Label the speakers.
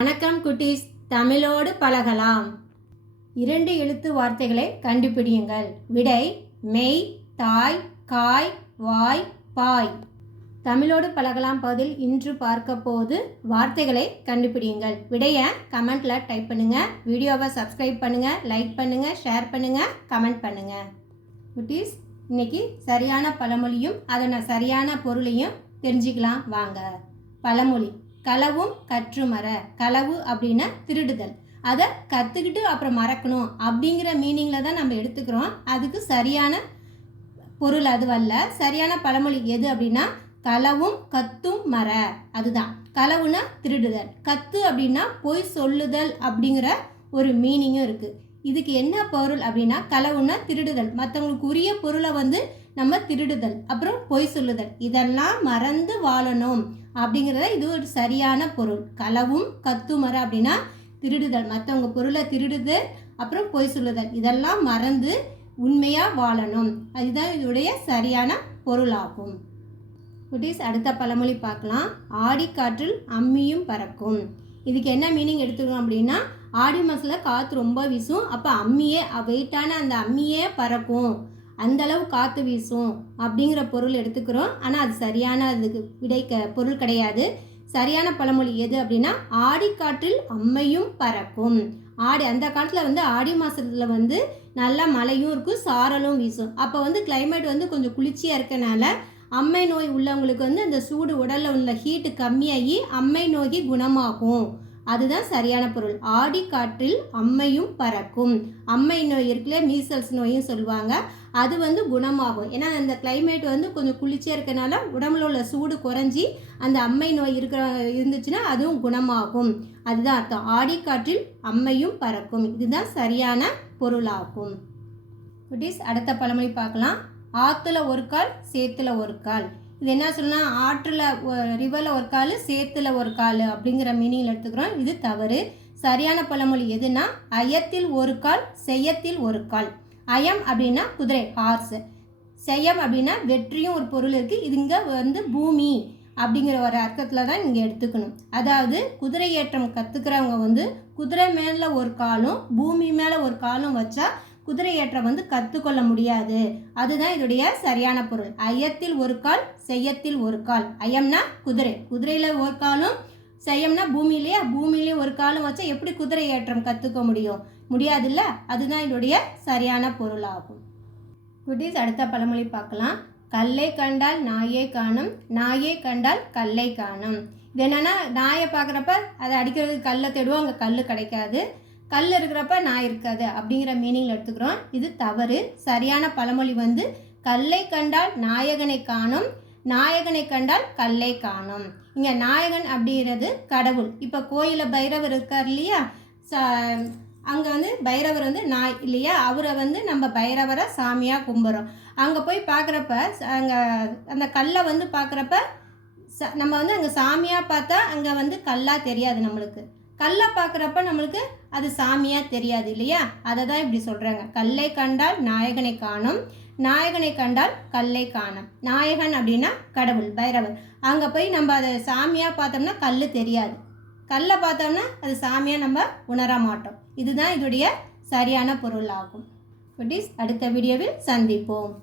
Speaker 1: வணக்கம் குட்டீஸ். தமிழோடு பழகலாம். இரண்டு எழுத்து வார்த்தைகளை கண்டுபிடியுங்கள். விடை மெய் தாய் காய் வாய் பாய். தமிழோடு பழகலாம் பதில் இன்று பார்க்க போது வார்த்தைகளை கண்டுபிடியுங்கள். விடைய கமெண்ட்டில் டைப் பண்ணுங்கள் வீடியோவை சப்ஸ்கிரைப் பண்ணுங்கள் லைக் பண்ணுங்கள் ஷேர் பண்ணுங்கள் கமெண்ட் பண்ணுங்கள் குட்டீஸ் இன்னைக்கு சரியான பழமொழியும் அதனை சரியான பொருளையும் தெரிஞ்சுக்கலாம். வாங்க பழமொழி. களவும் கற்றுமர. களவு அப்படின்னா திருடுதல். அதை கற்றுக்கிட்டு அப்புறம் மறக்கணும் அப்படிங்கிற மீனிங்கில் தான் நம்ம எடுத்துக்கிறோம். அதுக்கு சரியான பொருள் அதுவல்ல சரியான பழமொழி எது அப்படின்னா களவும் கத்தும் மர. அதுதான். களவுனா திருடுதல். கத்து அப்படின்னா பொய் சொல்லுதல் அப்படிங்கிற ஒரு மீனிங்கும் இருக்குது இதுக்கு என்ன பொருள் அப்படின்னா களவுனா திருடுதல். மற்றவங்களுக்கு உரிய பொருளை வந்து நம்ம திருடுதல். அப்புறம் பொய் சொல்லுதல். இதெல்லாம் மறந்து வாழணும். அப்படிங்கிறத இது ஒரு சரியான பொருள். களவும் கத்துமர அப்படின்னா திருடுதல். மற்றவங்க பொருளை திருடுதல் அப்புறம் பொய் சொல்லுதல். இதெல்லாம் மறந்து உண்மையாக வாழணும். அதுதான் இதோடைய சரியான பொருளாகும். குட்டீஸ் அடுத்த பழமொழி பார்க்கலாம். ஆடிக்காற்றில் அம்மியும் பறக்கும். இதுக்கு என்ன மீனிங் எடுத்துக்கணும் அப்படின்னா ஆடி மாதத்தில் காற்று ரொம்ப வீசும். அப்போ அம்மியே வெயிட்டான அந்த அம்மியே பறக்கும். அந்தளவு காற்று வீசும் அப்படிங்கிற பொருள் எடுத்துக்கிறோம். ஆனால் அது சரியான அதுக்கு விடை க பொருள் கிடையாது. சரியான பழமொழி எது அப்படின்னா ஆடிக்காற்றில் அம்மையும் பறக்கும். ஆடி அந்த காலத்தில் வந்து ஆடி மாதத்தில் வந்து நல்லா மழையும் இருக்கும் சாரலும் வீசும். அப்போ வந்து கிளைமேட் வந்து கொஞ்சம் குளிர்ச்சியாக இருக்கனால அம்மை நோய் உள்ளவங்களுக்கு வந்து அந்த சூடு உடலில் உள்ள ஹீட்டு கம்மியாகி அம்மை நோய் குணமாகும். அதுதான் சரியான பொருள். ஆடி காற்றில் அம்மையும் பறக்கும். அம்மை நோய் இருக்குல்ல மீசல்ஸ் நோயும் சொல்லுவாங்க. அது வந்து குணமாகும். ஏன்னா அந்த கிளைமேட் வந்து கொஞ்சம் குளிர்ச்சியாக இருக்கனால உடம்புல உள்ள சூடு குறைஞ்சி அந்த அம்மை நோய் இருக்கிற இருந்துச்சுன்னா அதுவும் குணமாகும். அதுதான் அர்த்தம். ஆடிக்காற்றில் அம்மையும் பறக்கும். இதுதான் சரியான பொருளாகும். குட்டீஸ் அடுத்த பழமொழி பார்க்கலாம். ஆற்றுல ஒரு கால் சேத்துல ஒரு கால். இது என்ன சொல்லலாம் ஆற்றில் ரிவரில் ஒரு கால் சேத்துல ஒரு கால் அப்படிங்கிற மீனிங்கில் எடுத்துக்கிறோம். இது தவறு. சரியான பழமொழி எதுனா அயத்தில் ஒரு கால் செய்யத்தில் ஒரு கால். அயம் அப்படின்னா குதிரை ஹார்ஸ் செய்யம் அப்படின்னா வெற்றியும் ஒரு பொருள் இருக்குது இது இங்கே வந்து பூமி அப்படிங்கிற ஒரு அர்த்தத்தில் தான் இங்கே எடுத்துக்கணும். அதாவது குதிரை ஏற்றம் கற்றுக்கிறவங்க வந்து குதிரை மேலே ஒரு காலும் பூமி மேலே ஒரு காலும் வச்சா குதிரை ஏற்றம் வந்து கற்றுக்கொள்ள முடியாது. அதுதான் இதோடைய சரியான பொருள். ஐயத்தில் ஒரு கால் செய்யத்தில் ஒரு கால். ஐயம்னா குதிரை. குதிரையில் ஒரு காலும் செய்யம்னா பூமியிலேயே பூமியிலேயே ஒரு காலம் வச்சா எப்படி குதிரை ஏற்றம் கற்றுக்க முடியும்? முடியாதுல்ல? அதுதான் இதோடைய சரியான பொருளாகும். குட்டீஸ் அடுத்த பழமொழி பார்க்கலாம். கல்லை கண்டால் நாயே காணும் நாயே கண்டால் கல்லை காணும். இது என்னென்னா நாயை பார்க்குறப்ப அதை அடிக்கிறதுக்கு கல்லை தேடுவோம் அங்கே கல் கிடைக்காது. கல் இருக்கிறப்ப நாய் இருக்காது அப்படிங்கிற மீனிங்கில் எடுத்துக்கிறோம். இது தவறு. சரியான பழமொழி வந்து கல்லை கண்டால் நாயகனை காணும் நாயகனை கண்டால் கல்லை காணும். இங்கே நாயகன் அப்படிங்கிறது கடவுள். இப்போ கோயிலில் பைரவர் இருக்கார் இல்லையா? ச அங்கே வந்து பைரவர் வந்து நாய் இல்லையா? அவரை வந்து நம்ம பைரவரை சாமியாக கும்பிட்றோம் அங்கே போய் பார்க்குறப்ப அங்கே அந்த கல்லை வந்து பார்க்குறப்ப ச நம்ம வந்து அங்கே சாமியாக பார்த்தா அங்கே வந்து கல்லாக தெரியாது நம்மளுக்கு. கல்லை பார்க்குறப்ப நம்மளுக்கு அது சாமியாக தெரியாது இல்லையா? அதை தான் இப்படி சொல்கிறாங்க கல்லை கண்டால் நாயகனை காணும். நாயகனை கண்டால் கல்லை காணும். நாயகன் அப்படின்னா கடவுள் பைரவர். அங்கே போய் நம்ம அதை சாமியாக பார்த்தோம்னா கல் தெரியாது. கல்லை பார்த்தோம்னா அது சாமியாக நம்ம உணர மாட்டோம். இதுதான் இதோடைய சரியான பொருள் ஆகும் குட்டீஸ் அடுத்த வீடியோவில் சந்திப்போம்.